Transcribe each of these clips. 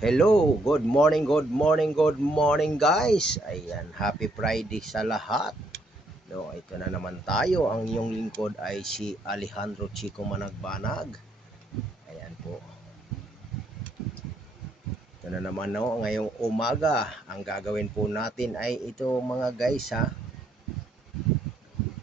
Hello, good morning guys. Ayan, happy Friday sa lahat. No, ito na naman tayo. Ang iyong lingkod ay si Alejandro Chico Managbanag. Ayan po. Ito na naman no, ngayong umaga. Ang gagawin po natin ay ito mga guys ha.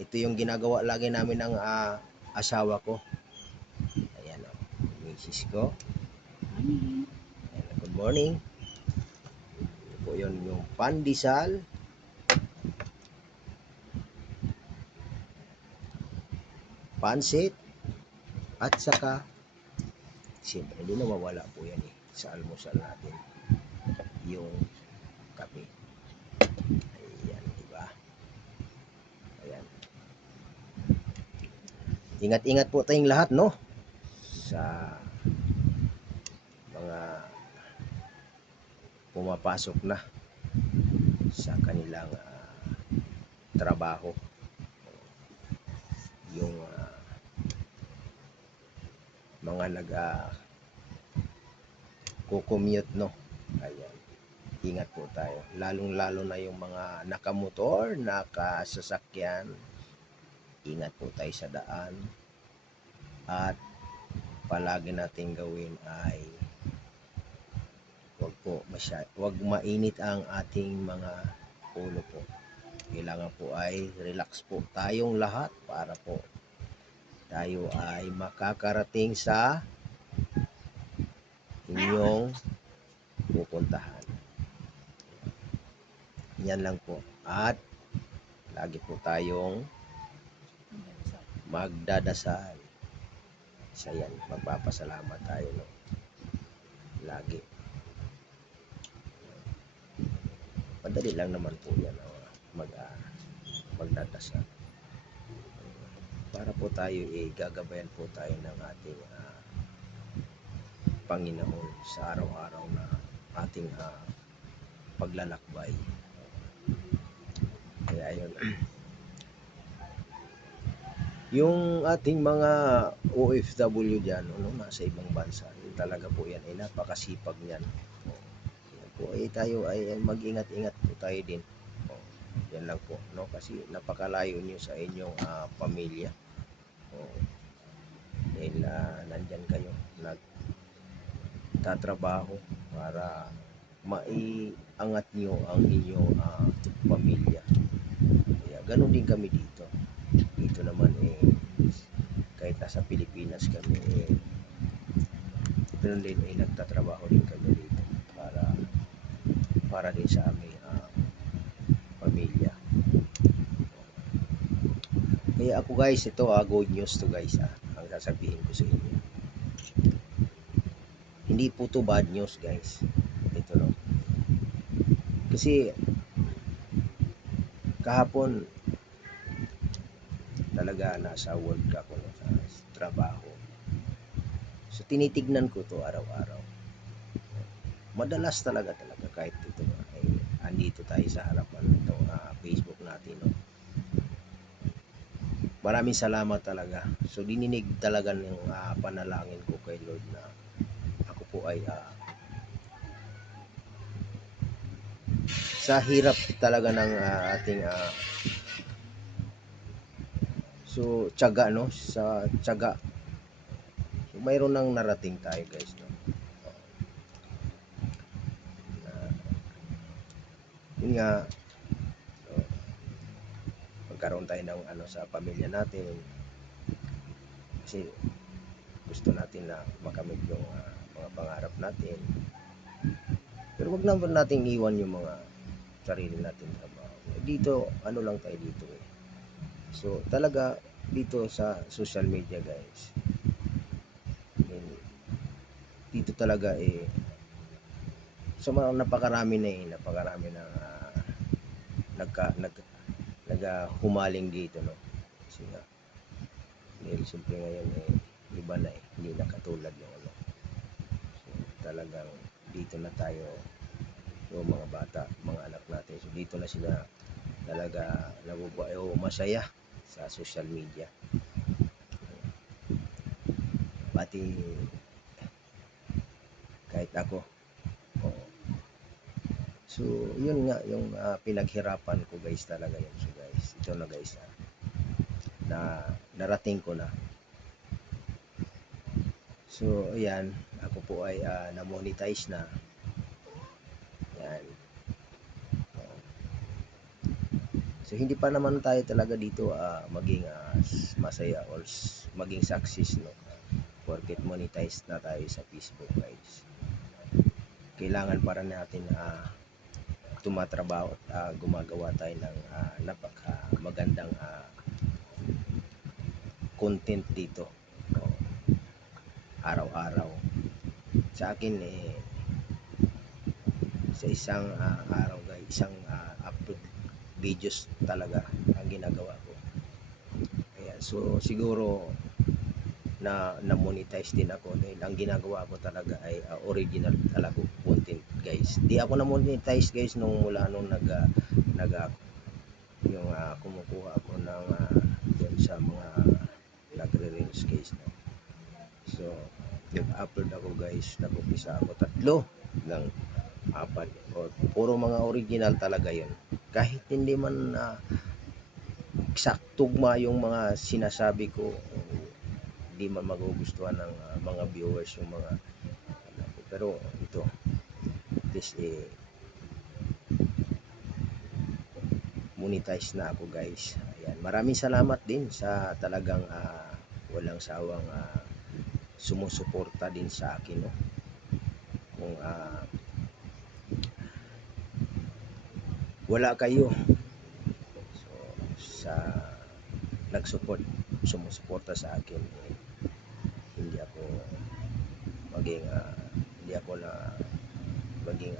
Ito yung ginagawa lagi namin ng asawa ko. Ayan o, misis ko. Ayan, good morning. Ito po yun, yung pandesal. Pansit at saka siyempre hindi na mawala po yan sa almusal natin yung kape. Ayan, diba? Ayan. Ingat-ingat po tayong lahat, no? Sa mga pumapasok na sa kanilang trabaho. Yung mga nag-commute, no? Ayan. Ingat po tayo. Lalong-lalo na yung mga nakamotor, nakasasakyan. Ingat po tayo sa daan. At palagi natin gawin ay wag mainit ang ating mga ulo po. Kailangan po ay relax po tayong lahat para po tayo ay makakarating sa inyong pupuntahan. Yan lang po. At lagi po tayong magdadasal. Sa yan, magpapasalamat tayo, no? Lagi. Madali lang naman po yan, magdadasal. Para po tayo gagabayan po tayo ng ating Panginoon sa araw-araw na ating paglalakbay. Kaya ayun. Yung ating mga OFW dyan, nasa ibang bansa, yun talaga po yan, napakasipag niyan. Yan po, tayo ay mag-ingat-ingat po tayo din. Yan lang po, no? Kasi napakalayo niyo sa inyong pamilya. Dahil nandyan kayo, nagtatrabaho para maiangat niyo ang inyong pamilya. Kaya ganun din kami dito. Dito naman kahit nasa Pilipinas kami ganun din nagtatrabaho din kami dito para din sa aming pamilya. Kaya ako guys, ito good news to guys ang sasabihin ko sa inyo. Hindi po to bad news guys. Ito no. Kasi kahapon talaga nasa work ako sa trabaho. So tinitignan ko to araw-araw. Madalas talaga kahit ito ay andito tayo sa harapan nitong Facebook natin, no. Maraming salamat talaga. So dininig talaga ng panalangin ko kay Lord na ako po ay sa hirap talaga ng ating so tiyaga, no, sa tiyaga. So mayroon nang narating tayo guys, no. Yun nga, magkaroon tayo ng sa pamilya natin kasi gusto natin na makamit yung mga pangarap natin, pero wag naman nating iwan yung mga sarili natin trabaho. Dito lang tayo dito so talaga dito sa social media guys, dito talaga so napakarami na humaling dito, no. Kasi nga dahil siyempre ngayon iba na hindi na katulad yung so talagang dito na tayo yung mga bata, mga anak natin, so dito na sila talaga nabubuhay masaya sa social media. Pati kahit ako So, yun nga yung pinaghirapan ko guys talaga yun. So guys, ito na guys, na narating ko na. So, ayan, ako po ay na-monetize na. Yan. So, hindi pa naman tayo talaga dito maging masaya or maging success, no? Porket monetize na tayo sa Facebook guys. Kailangan para natin tumatrabaho at gumagawa tayo ng napaka magandang content dito, no? Araw-araw. Sa akin sa isang araw guys, isang upload videos talaga ang ginagawa ko. Ayan, so siguro na monetize din ako dahil ang ginagawa ko talaga ay original talaga content guys. Di ako na monetize guys nung mula nung yung kumukuha ako ng yun sa mga nagre-reels guys, no? So nag-upload ako guys, nag-umpisa ako 3 ng 4 o puro mga original talaga yun. Kahit hindi man eksaktugma yung mga sinasabi ko, hindi man magugustuhan ng mga viewers yung mga pero ito this monetize na ako guys. Ayan, maraming salamat din sa talagang walang sawang sumusuporta din sa akin, no? Kung wala kayo so, sa sumusuporta sa akin, hindi ako maging hindi ako na maging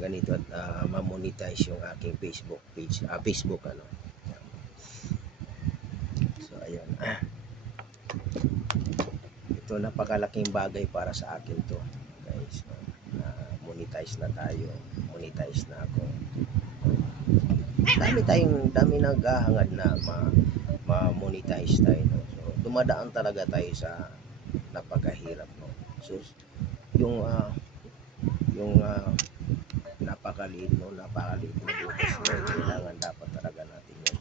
ganito at ma-monetize yung aking Facebook page, Facebook ano. So ayun, ito napakalaking bagay para sa akin to guys, no? Na monetize na tayo, monetize na ako. Dami naghahangad na ma-monetize tayo, no? So dumadaan talaga tayo sa napakahirap, no? So yung napakaliit na butas, no? Kailangan dapat talaga natin yun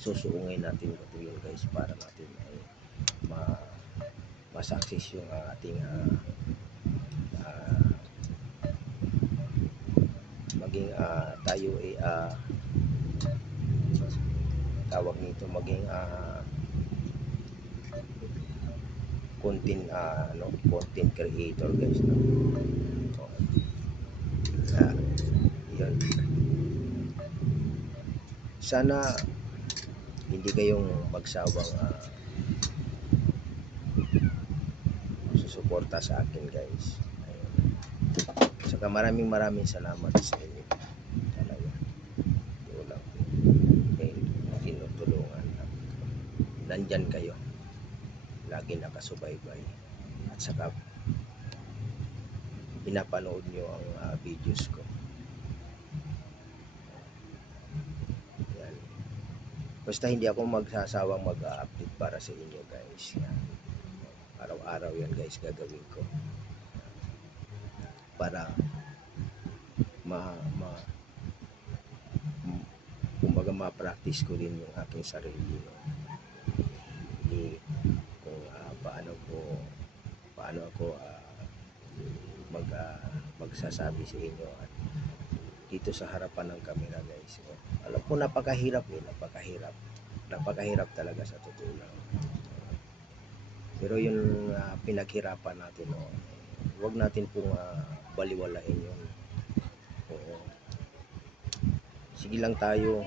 susuungin natin ito yun guys para natin ay ma-success yung ating maging tayo ay tawag nito maging content creator guys, no? Yun. Sana hindi kayong magsawang susuporta sa akin guys. Ayun. Saka maraming salamat sa inyo talaga. Ito lang may tinutulungan na nandyan kayo lagi nakasubaybay at saka pinapanood nyo ang videos ko. Yan. Basta hindi ako magsasawang mag-update para sa inyo guys. Yan. Araw-araw yan guys gagawin ko para kumbaga ma-practice ko din yung aking sarili, no? Kung paano ako magsasabi sa inyo at dito sa harapan ng camera guys. So, alam ko napakahirap talaga sa totoo lang. Pero yung pinaghirapan natin, no, huwag natin pong baliwalain yun. Oo. Sige lang tayo,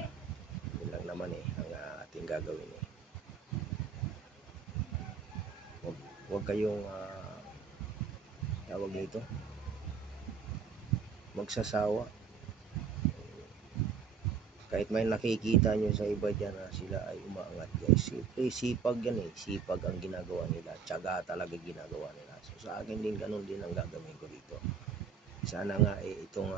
yun lang naman ang ating gagawin Huwag kayong tawag nito magsasawa. Kahit may nakikita nyo sa iba dyan na sila ay umaangat guys, sipag yan sipag ang ginagawa nila, tiyaga talaga ginagawa nila. So sa akin din ganun din ang gagawin ko dito. Sana nga itong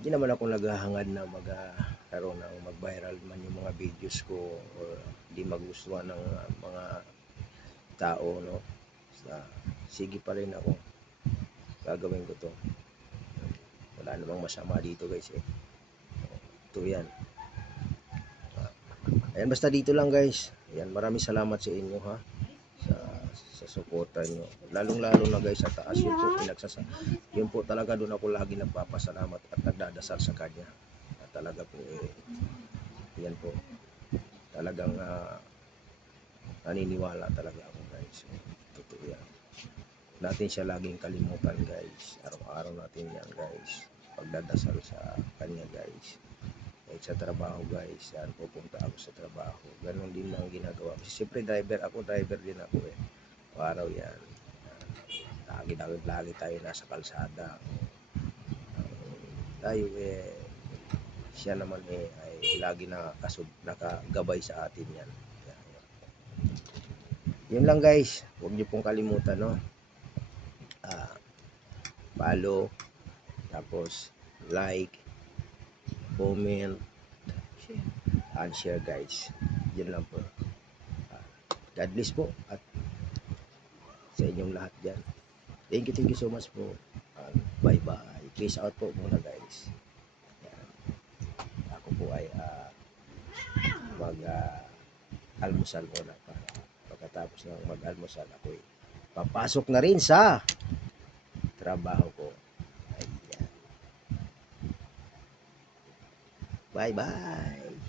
hindi naman ako naghahangad na magkaroon ng mag-viral man yung mga videos ko or hindi magustuhan ng mga tao, no? Sige pa rin ako, gagawin ko to. Wala namang masama dito guys eh. Ito yan. Ayan, basta dito lang guys. Ayan, maraming salamat sa inyo ha, sa suporta nyo, lalong lalo na guys sa taas. Yun po yun po talaga, doon ako lagi nagpapasalamat at nagdadasal sa kanya. At talaga po yan po talagang naniniwala talaga ako guys. Totoo yan. Natin siya laging kalimutan guys. Araw-araw natin yan guys, pagdadasal sa kanya guys. Kahit sa trabaho guys, yan, pupunta ako sa trabaho, ganun din lang ginagawa ko. Siyempre driver din ako eh. Araw yan, lagi tayo nasa kalsada. Tayo eh, siya naman eh ay lagi nakagabay sa atin yan. Yun lang guys, huwag niyo pong kalimutan no, follow, tapos like, comment, and share guys. Yun lang po. God bless po at sa inyong lahat dyan. Thank you so much po. Bye bye. Peace out po muna guys. Yan. Ako po ay mag almusal muna, para pagkatapos ng mag-almusal ako ay papasok na rin sa trabaho ko. Ayan. Bye bye.